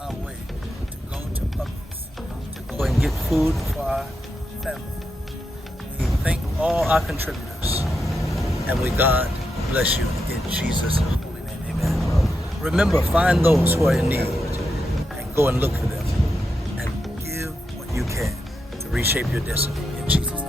our way to go to Publix, to go and get food for our family. We thank all our contributors, and we God bless you in Jesus' holy name. Amen. Remember, find those who are in need and go and look for them and give what you can to reshape your destiny in Jesus' name.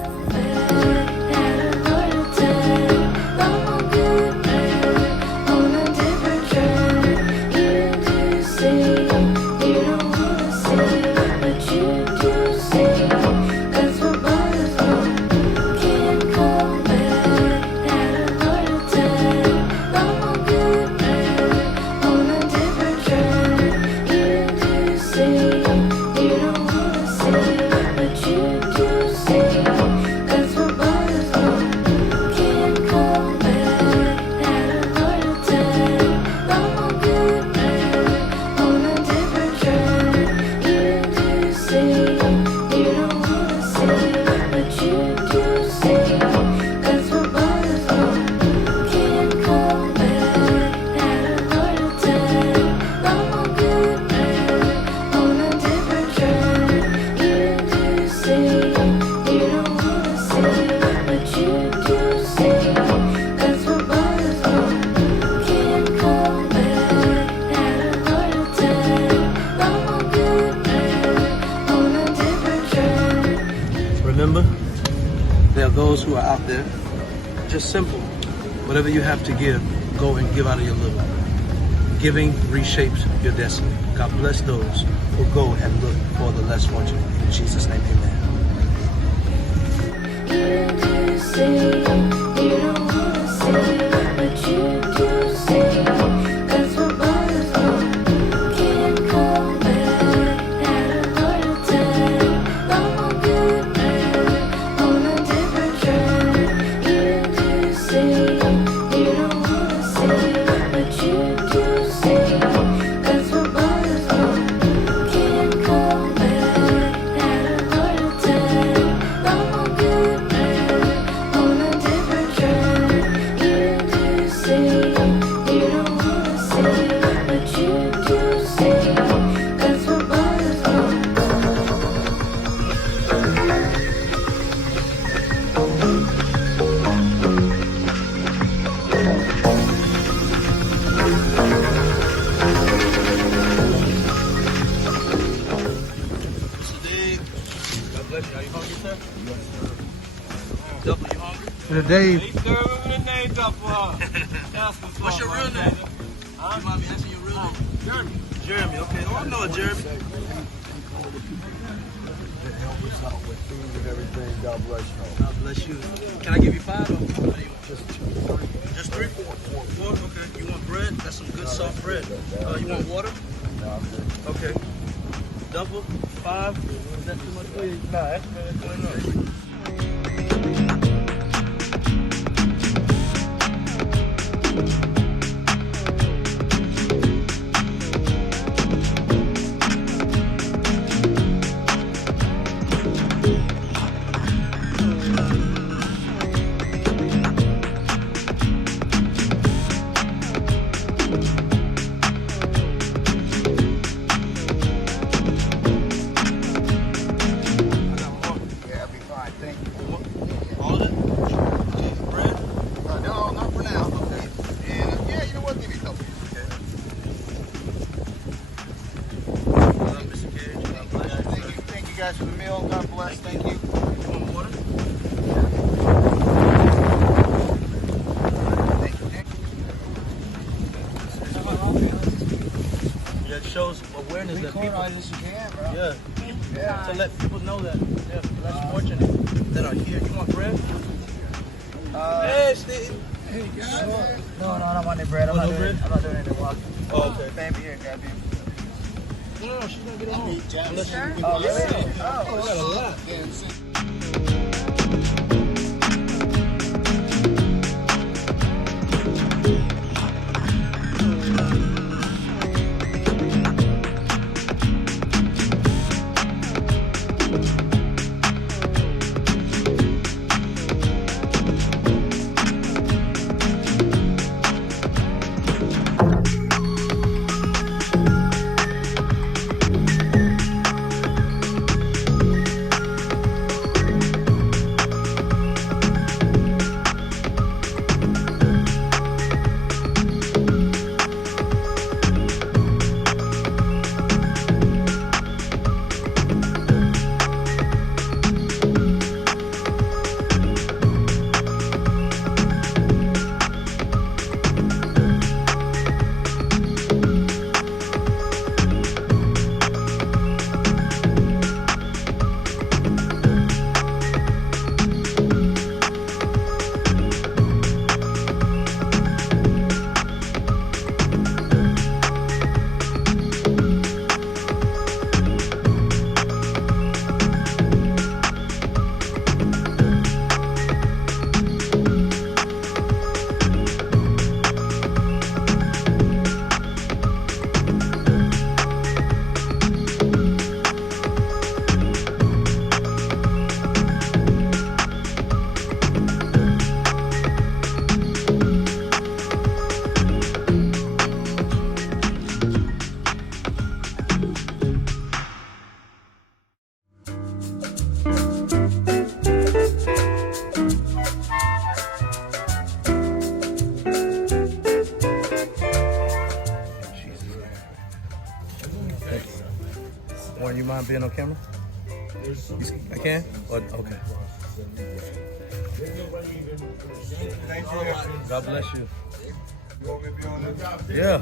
Remember, there are those who are out there, just simple. Whatever you have to give, go and give out of your little. Giving reshapes your destiny. God bless those who go and look for the less fortunate. In Jesus' name, Are you hungry, sir? Double, you hungry? Today. What's your real name? You mind me asking your real name? Jeremy. Jeremy, okay. Oh, I know a Jeremy. Help us out with food and everything. God bless you. God bless you. Can I give you 5 or what do you want? Just 2, 3. Just 3? 4, okay. You want bread? That's some good soft bread. You want water? No, I'm good. Okay. Double, 5. Is that too much for you? No, that's good enough. Guys for the meal. God bless. Thank you. You want water? That shows awareness that people. This again, bro. Yeah. To let people know that they're less fortunate that are here. You want bread? Hey, Steve. Hey, guys. No, I don't want any bread. I'm not doing any walking. Oh, okay. Baby here, grab you. No, she's gonna get it home. Unless Sure? you Oh, really? I got a lot. Warren, you mind being on camera? I can? Okay. God bless you. You want me to be on that? Yeah.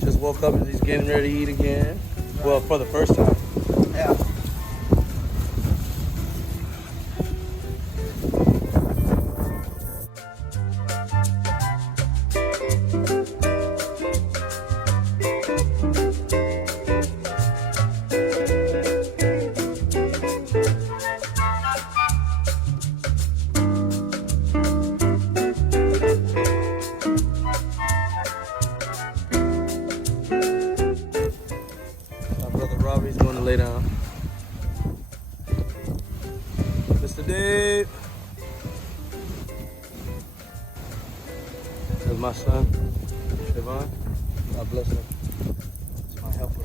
Just woke up and he's getting ready to eat again. Well, for the first time. Yeah. My brother Robbie's going to lay down. Mr. Dave. That's my son, Trayvon. God bless him. It's my helper.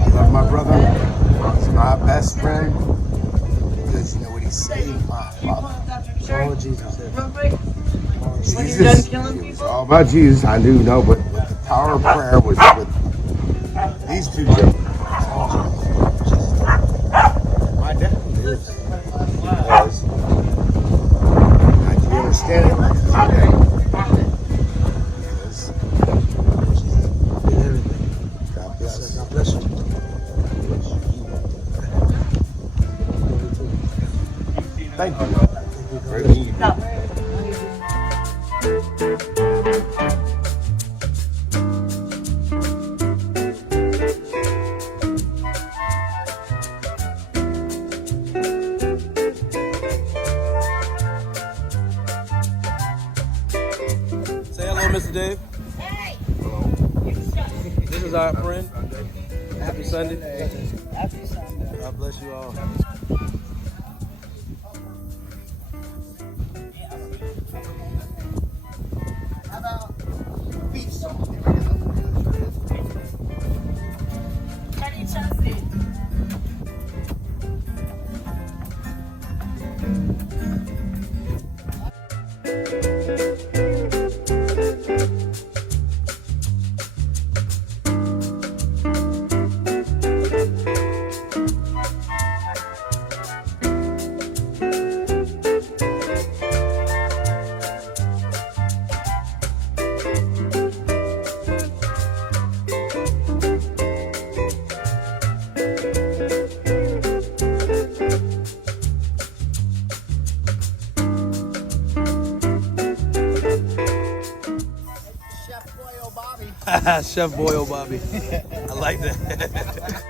I love my brother. He's my best friend. Because you know what he said? My father. Oh, Jesus. Jesus. It was all about Jesus. I do know, but the power of prayer was with these two gentlemen. My dad is. Because I do understand it. Because God bless us. God bless you. Thank you. Very easy. Say hello, Mr. Dave. This is our friend. Happy Sunday. Happy Sunday. God bless you all. Chef Boyle Bobby. I like that.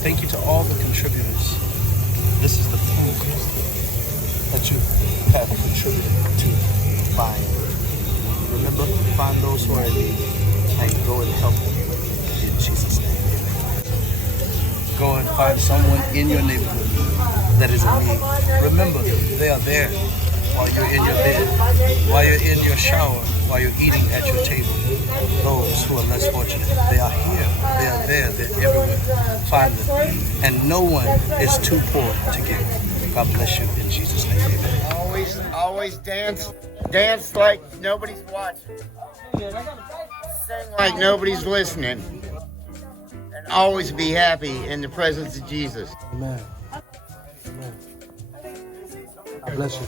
Thank you to all the contributors. This is the food that you have contributed to find. Remember, find those who are in need and go and help them in Jesus' name. Go and find someone in your neighborhood that is in need. Remember, they are there while you're in your bed, while you're in your shower, while you're eating at your table. Those who are less fortunate, they are here, they are there, they're everywhere. Find them. And no one is too poor to give. God bless you in Jesus' name. Amen. Always dance like nobody's watching. Sing like nobody's listening. And always be happy in the presence of Jesus. Amen. Amen. God bless you.